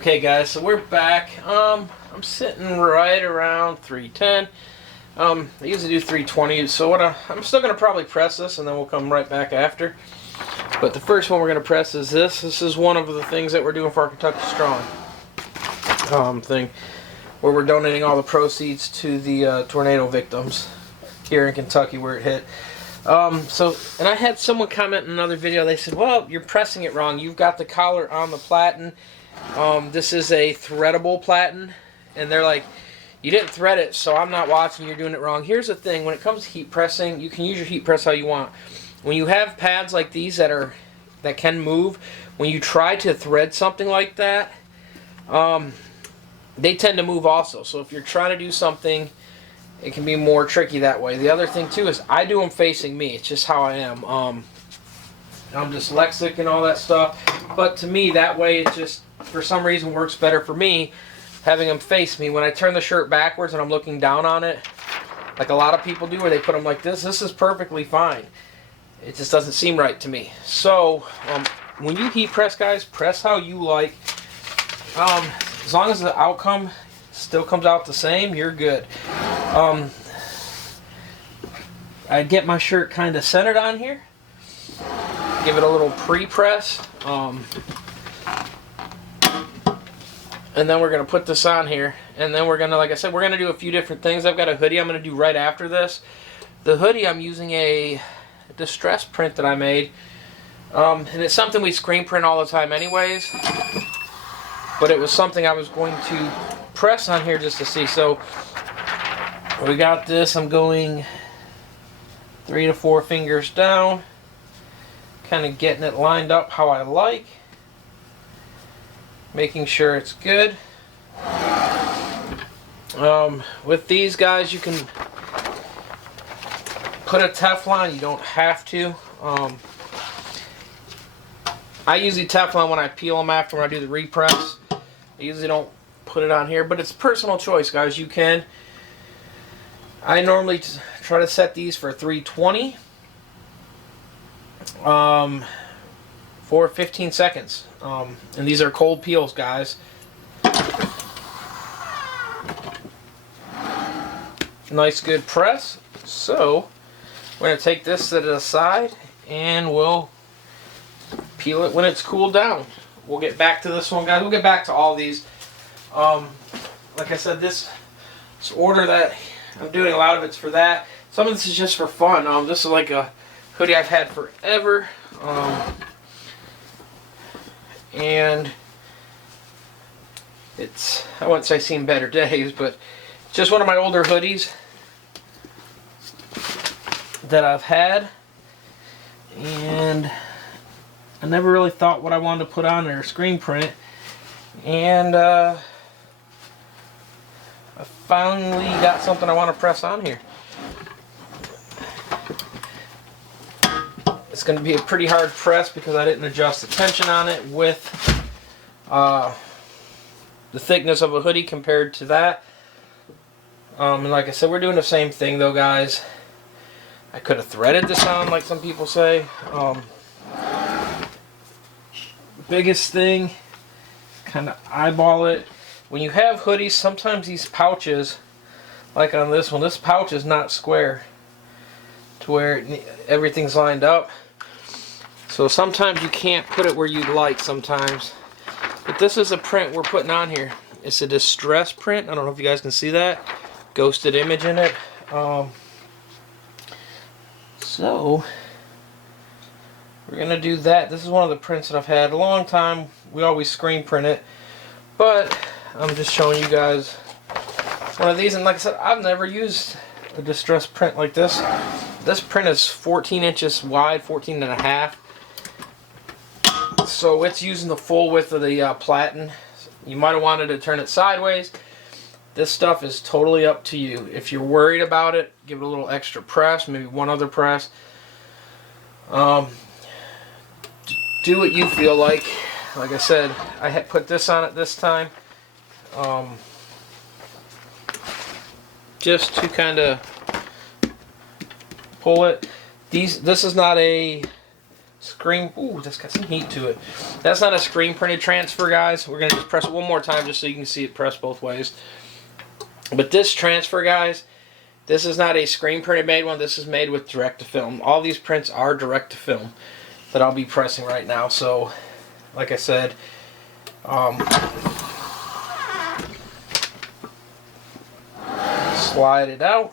Okay guys, so we're back. I'm sitting right around 310. I usually do 320, so I'm still going to probably press this and then we'll come right back after. But the first one we're going to press is this. This is one of the things that we're doing for our Kentucky Strong thing, where we're donating all the proceeds to the tornado victims here in Kentucky where it hit. And I had someone comment in another video. They said, well, you're pressing it wrong. You've got the collar on the platen. This is a threadable platen, and they're like, you didn't thread it, so I'm not watching, you're doing it wrong. Here's the thing, when it comes to heat pressing, you can use your heat press how you want. When you have pads like these that can move, when you try to thread something like that, they tend to move also. So if you're trying to do something, it can be more tricky that way. The other thing too is I do them facing me. It's just how I am. I'm dyslexic and all that stuff, but to me that way it just for some reason works better for me, having them face me. When I turn the shirt backwards and I'm looking down on it, like a lot of people do, where they put them like this is perfectly fine. It just doesn't seem right to me. So when you heat press, guys, press how you like. As long as the outcome still comes out the same, you're good. I get my shirt kind of centered on here. Give it a little pre-press. And then we're going to put this on here. And then we're going to, like I said, we're going to do a few different things. I've got a hoodie I'm going to do right after this. The hoodie, I'm using a distress print that I made. And it's something we screen print all the time anyways. But it was something I was going to press on here just to see. So we got this. I'm going 3 to 4 fingers down. Kind of getting it lined up how I like. Making sure it's good. With these guys, you can put a Teflon. You don't have to. I usually Teflon when I peel them after when I do the repress. I usually don't put it on here, but it's personal choice, guys. You can. I normally try to set these for 320 for 15 seconds. And these are cold peels, guys. Nice good press. So we're going to take this to the side and we'll peel it when it's cooled down. We'll get back to this one, guys. We'll get back to all these. Like I said, this order that I'm doing, a lot of it's for that. Some of this is just for fun. This is like a hoodie I've had forever. And it's, I wouldn't say seen better days, but it's just one of my older hoodies that I've had. And I never really thought what I wanted to put on there, screen print. And I finally got something I want to press on here. It's going to be a pretty hard press because I didn't adjust the tension on it with the thickness of a hoodie compared to that. And like I said, we're doing the same thing though, guys. I could have threaded this on like some people say. Biggest thing, kind of eyeball it. When you have hoodies, sometimes these pouches, like on this one, this pouch is not square to where everything's lined up. So sometimes you can't put it where you'd like sometimes. But this is a print we're putting on here. It's a distress print. I don't know if you guys can see that. Ghosted image in it. So we're going to do that. This is one of the prints that I've had a long time. We always screen print it. But I'm just showing you guys one of these. And like I said, I've never used a distress print like this. This print is 14 inches wide, 14 and a half. So it's using the full width of the platen. You might have wanted to turn it sideways. This stuff is totally up to you. If you're worried about it, give it a little extra press, maybe one other press. Do what you feel like. Like I said, I had put this on it this time. Just to kind of pull it. This is not a screen. Ooh, that's got some heat to it. That's not a screen printed transfer, guys. We're gonna just press it one more time just so you can see it press both ways. But this transfer, guys, this is not a screen printed made one. This is made with direct to film. All these prints are direct to film that I'll be pressing right now. So, like I said, slide it out,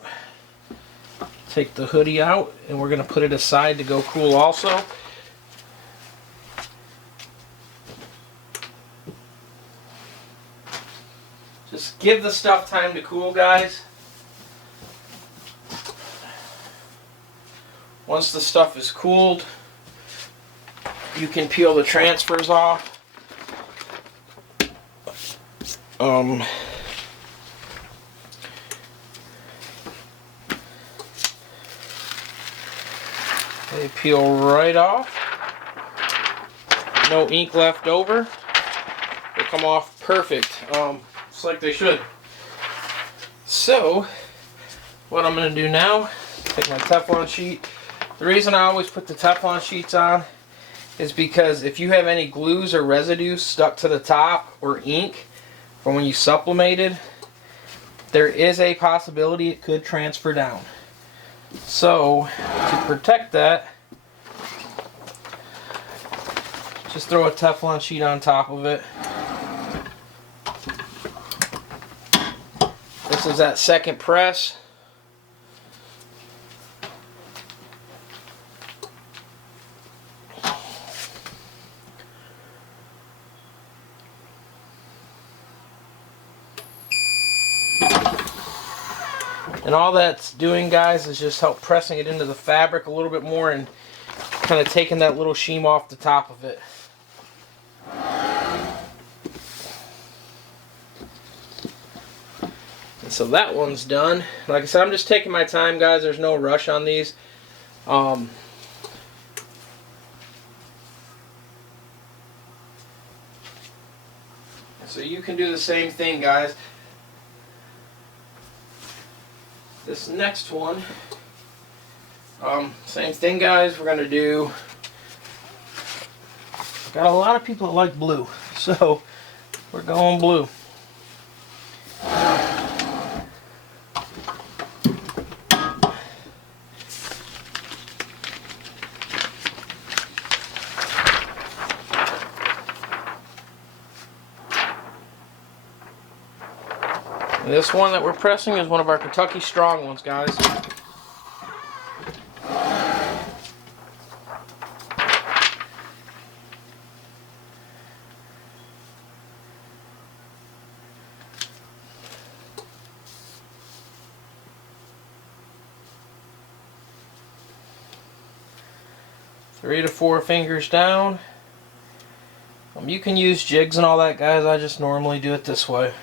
take the hoodie out, and we're going to put it aside to go cool also. Just give the stuff time to cool, guys. Once the stuff is cooled, you can peel the transfers off. They peel right off. No ink left over. They come off perfect, just like they should. So, what I'm going to do now, take my Teflon sheet. The reason I always put the Teflon sheets on is because if you have any glues or residues stuck to the top or ink from when you sublimated, there is a possibility it could transfer down. So, to protect that, just throw a Teflon sheet on top of it. This is that second press. And all that's doing, guys, is just help pressing it into the fabric a little bit more and kind of taking that little sheen off the top of it. And so that one's done. Like I said, I'm just taking my time, guys. There's no rush on these. So you can do the same thing, guys. This next one, same thing, guys. We're going to do, got a lot of people that like blue, so we're going blue. And this one that we're pressing is one of our Kentucky Strong ones, guys. Three to four fingers down. You can use jigs and all that, guys. I just normally do it this way.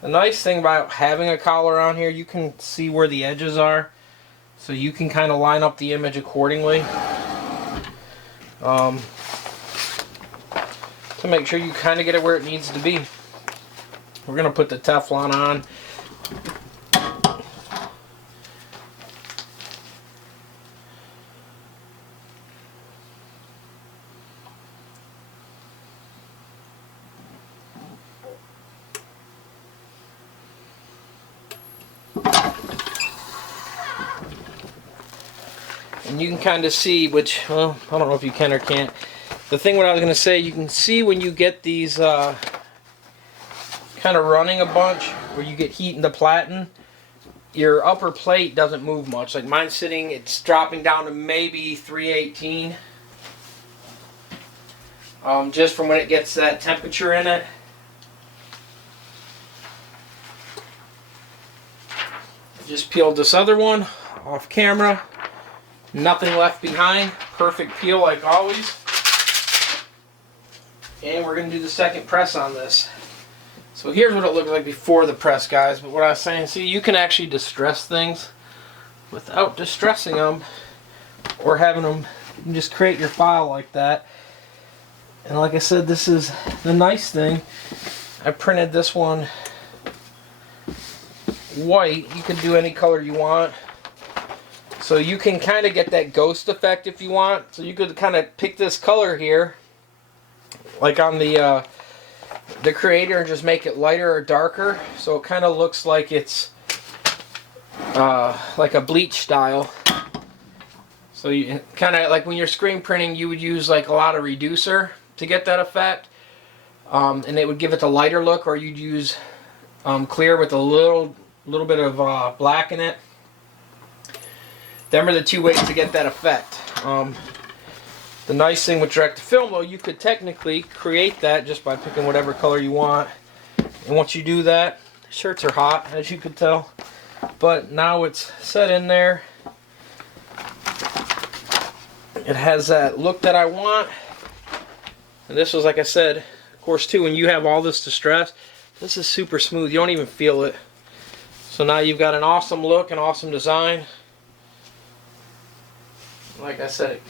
The nice thing about having a collar on here, you can see where the edges are, so you can kind of line up the image accordingly to make sure you kind of get it where it needs to be. We're going to put the Teflon on. And you can kind of see, which, well, I don't know if you can or can't. The thing what I was going to say, you can see when you get these kind of running a bunch, where you get heat in the platen, your upper plate doesn't move much. Like mine's sitting, it's dropping down to maybe 318. Just from when it gets that temperature in it. Just peeled this other one off camera. Nothing left behind. Perfect peel like always. And we're going to do the second press on this. So here's what it looked like before the press, guys. But what I was saying, see, you can actually distress things without distressing them or having them. You can just create your file like that. And like I said, this is the nice thing. I printed this one white. You can do any color you want. So you can kind of get that ghost effect if you want. So you could kind of pick this color here, like on the Creator, and just make it lighter or darker, so it kind of looks like it's like a bleach style. So you kind of like when you're screen printing, you would use like a lot of reducer to get that effect, and it would give it the lighter look, or you'd use clear with a little bit of black in it. Them are the two ways to get that effect. The nice thing with direct to film, though, you could technically create that just by picking whatever color you want. And once you do that, shirts are hot, as you could tell. But now it's set in there. It has that look that I want. And this was, like I said, of course, too, when you have all this distress, this is super smooth. You don't even feel it. So now you've got an awesome look, an awesome design. Like I said, it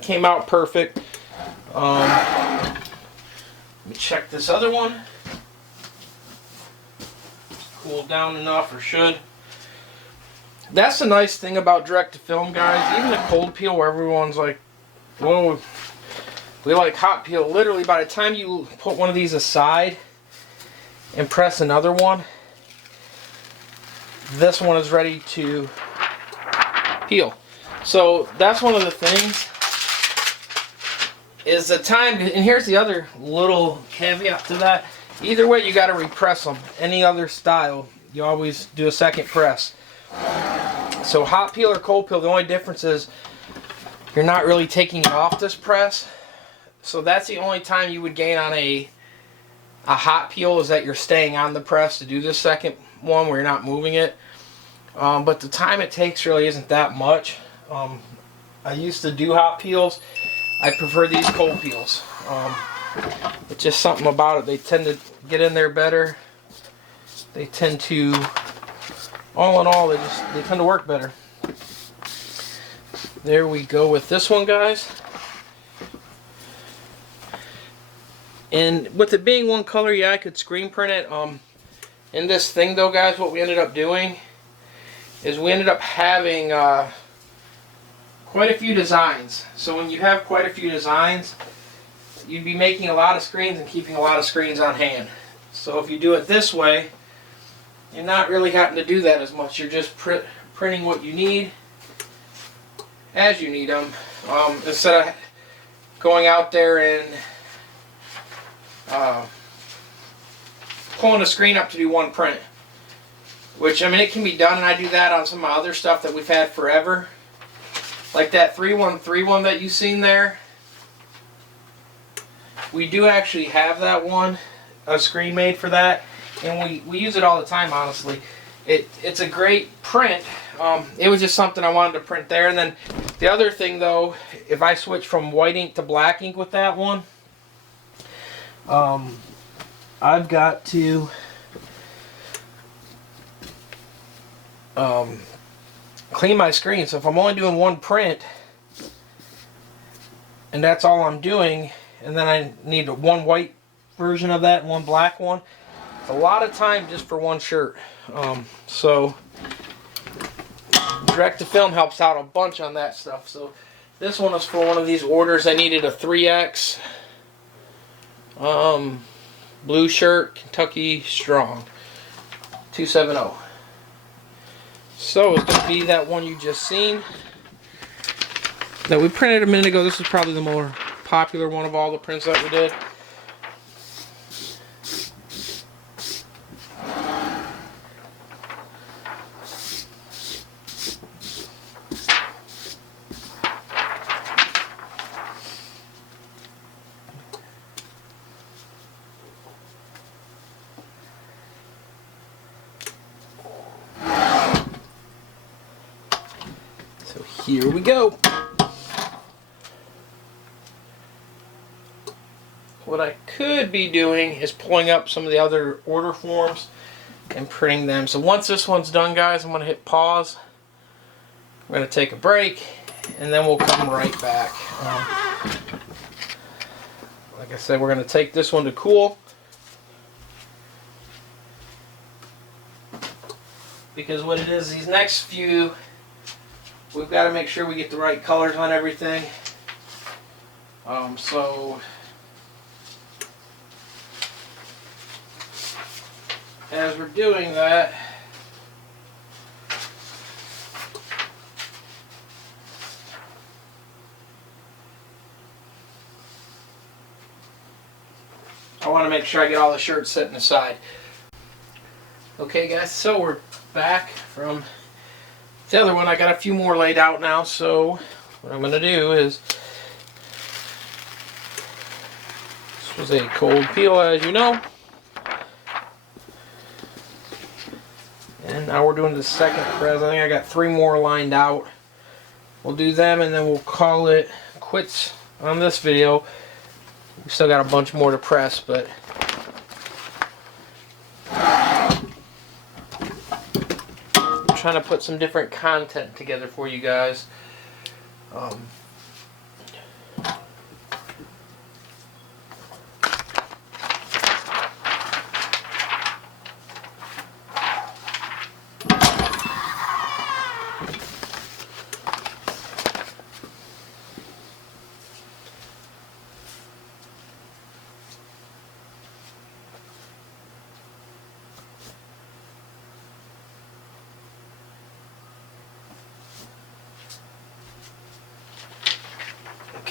came out perfect. Let me check this other one. It's cooled down enough, or should. That's the nice thing about direct to film, guys. Even the cold peel, where everyone's like, whoa, we like hot peel. Literally, by the time you put one of these aside and press another one, this one is ready to peel. So that's one of the things, is the time. And here's the other little caveat to that. Either way, you got to repress them. Any other style, you always do a second press. So hot peel or cold peel, the only difference is you're not really taking it off this press. So that's the only time you would gain on a hot peel, is that you're staying on the press to do this second one where you're not moving it. But the time it takes really isn't that much. I used to do hot peels. I prefer these cold peels. It's just something about it. They tend to get in there better. They tend to, all in all, they tend to work better. There we go with this one, guys. And with it being one color, yeah, I could screen print it. In this thing, though, guys, what we ended up doing is we ended up having quite a few designs. So when you have quite a few designs, you'd be making a lot of screens and keeping a lot of screens on hand. So if you do it this way, you're not really having to do that as much. You're just printing what you need as you need them, instead of going out there and pulling a screen up to do one print. Which, I mean, it can be done, and I do that on some of my other stuff that we've had forever. Like that 3131 that you've seen there. We do actually have that one, a screen made for that, and we use it all the time, honestly. It's a great print. It was just something I wanted to print there. And then the other thing, though, if I switch from white ink to black ink with that one, I've got to clean my screen. So if I'm only doing one print and that's all I'm doing, and then I need one white version of that and one black one, it's a lot of time just for one shirt. So direct to film helps out a bunch on that stuff. So this one was for one of these orders. I needed a 3X blue shirt, Kentucky Strong 270. So it's going to be that one you just seen that we printed a minute ago. This is probably the more popular one of all the prints that we did. Here we go. What I could be doing is pulling up some of the other order forms and printing them. So once this one's done, guys, I'm going to hit pause. We're going to take a break, and then we'll come right back. Like I said, we're going to take this one to cool, because what it is, these next few we've got to make sure we get the right colors on everything. So as we're doing that, I want to make sure I get all the shirts sitting aside. Okay guys, so we're back from the other one. I got a few more laid out now, so what I'm going to do is, this was a cold peel as you know, and now we're doing the second press. I think I got 3 more lined out. We'll do them and then we'll call it quits on this video. We still got a bunch more to press, but I'm trying to put some different content together for you guys.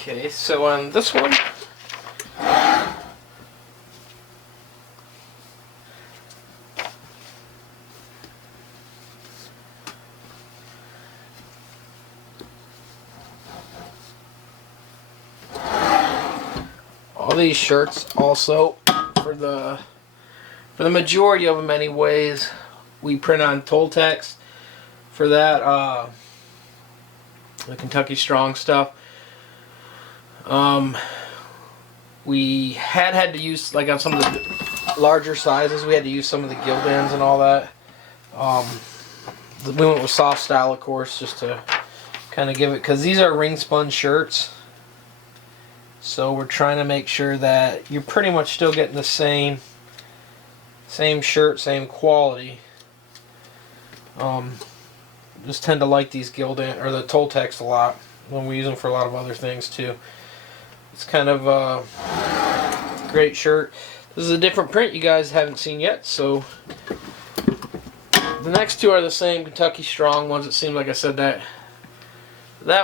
Okay, so on this one, all these shirts also, for the majority of them anyways, we print on Toltecs. For that, the Kentucky Strong stuff. We had to use, like on some of the larger sizes, we had to use some of the gild ends and all that. We went with soft style, of course, just to kind of give it, because these are ring spun shirts, so we're trying to make sure that you're pretty much still getting the same shirt, same quality. Just tend to like these gild end or the Toltecs a lot when we use them for a lot of other things too. It's kind of a great shirt. This is a different print you guys haven't seen yet, so the next two are the same Kentucky Strong ones. It seems like I said that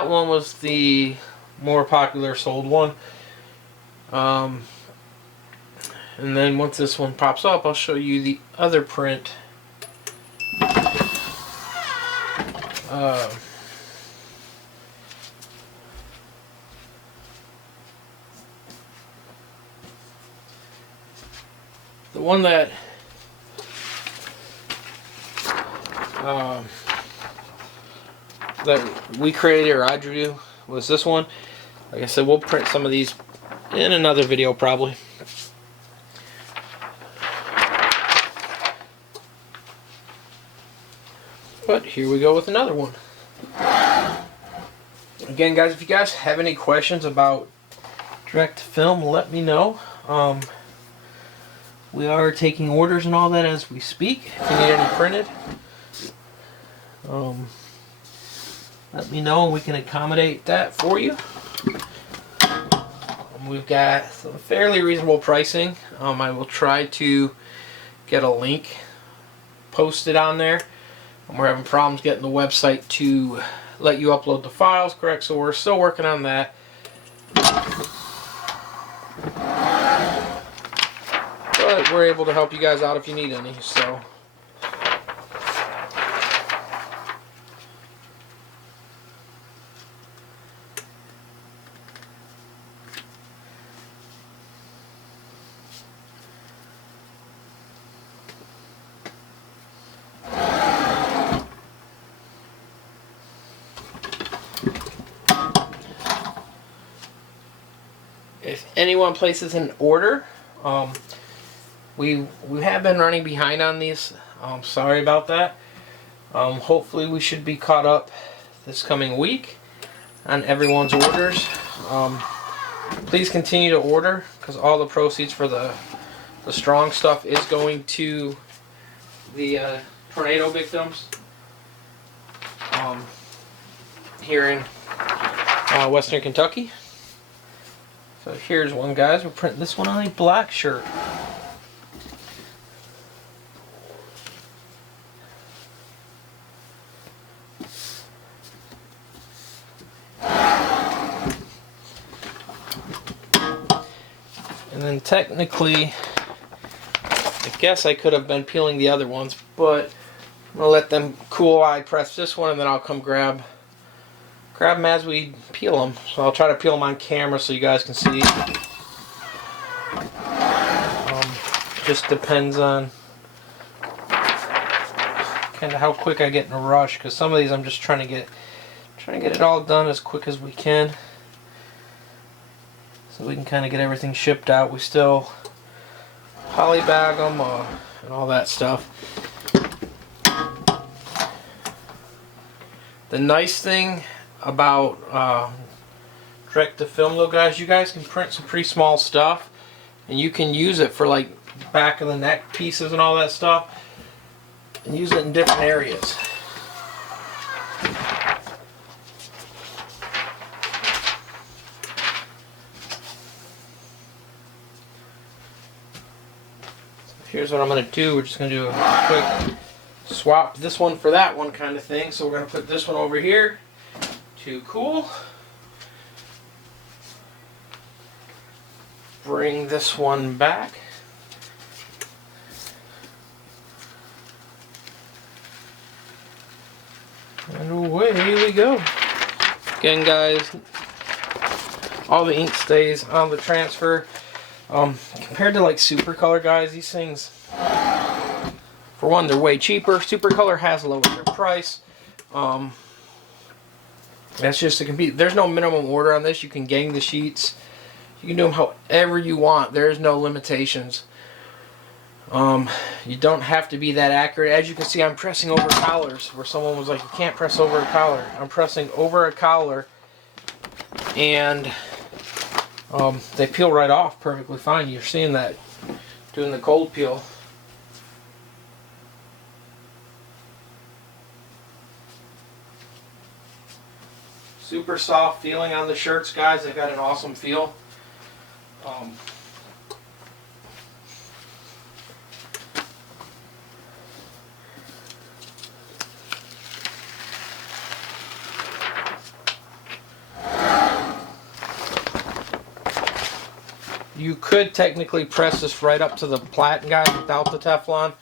one was the more popular sold one. And then once this one pops up, I'll show you the other print. The one that we created, or I drew, was this one. Like I said, we'll print some of these in another video probably. But here we go with another one. Again guys, if you guys have any questions about direct film, let me know. We are taking orders and all that as we speak. If you need any printed, let me know and we can accommodate that for you. We've got some fairly reasonable pricing. I will try to get a link posted on there. We're having problems getting the website to let you upload the files correct, so we're still working on that. But we're able to help you guys out if you need any. So if anyone places an order, we have been running behind on these. Sorry about that. Hopefully we should be caught up this coming week on everyone's orders. Please continue to order, because all the proceeds for the strong stuff is going to the tornado victims. here in Western Kentucky. So here's one, guys. We're printing this one on a black shirt. And then technically, I guess I could have been peeling the other ones, but I'm gonna let them cool while I press this one, and then I'll come grab them as we peel them. So I'll try to peel them on camera so you guys can see. Just depends on kind of how quick I get in a rush, because some of these I'm just trying to get it all done as quick as we can, so we can kind of get everything shipped out. We still polybag them and all that stuff. The nice thing about direct to film, though, guys, you guys can print some pretty small stuff, and you can use it for like back of the neck pieces and all that stuff, and use it in different areas. Here's what I'm going to do. We're just going to do a quick swap this one for that one kind of thing. So we're going to put this one over here to cool. Bring this one back. And away we go. Again, guys, all the ink stays on the transfer. Compared to like Super Color, guys, these things, for one, they're way cheaper. Super Color has lowered their price. That's just to compete. There's no minimum order on this. You can gang the sheets. You can do them however you want. There's no limitations. You don't have to be that accurate. As you can see, I'm pressing over collars where someone was like, you can't press over a collar. I'm pressing over a collar, and they peel right off perfectly fine. You're seeing that doing the cold peel. Super soft feeling on the shirts, guys. They've got an awesome feel. You could technically press this right up to the platen, guys, without the Teflon.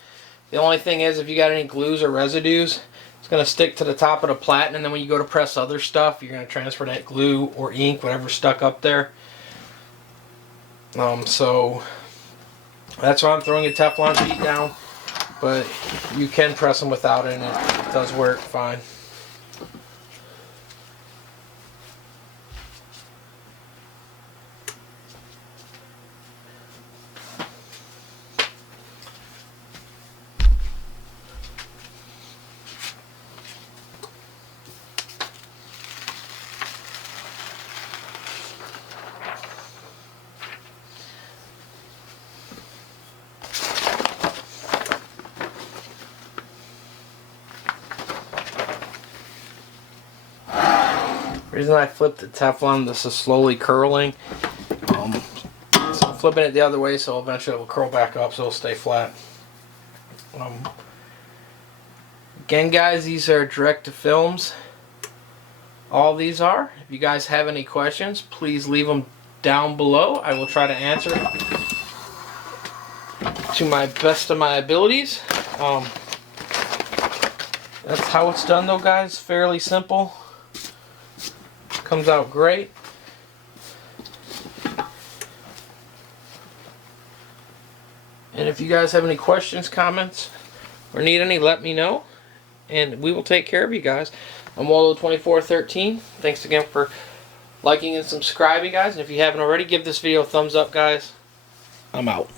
The only thing is, if you got any glues or residues, it's going to stick to the top of the platen, and then when you go to press other stuff, you're going to transfer that glue or ink, whatever's stuck up there. So that's why I'm throwing a Teflon sheet down, but you can press them without it, and it does work fine. The reason I flipped the Teflon, this is slowly curling. So I'm flipping it the other way, so eventually it will curl back up, so it'll stay flat. Again, guys, these are direct to films. All these are. If you guys have any questions, please leave them down below. I will try to answer to my best of my abilities. That's how it's done, though, guys. Fairly simple. Comes out great. And if you guys have any questions, comments, or need any, let me know, and we will take care of you guys. I'm ROLLO2413. Thanks again for liking and subscribing, guys. And if you haven't already, give this video a thumbs up, guys. I'm out.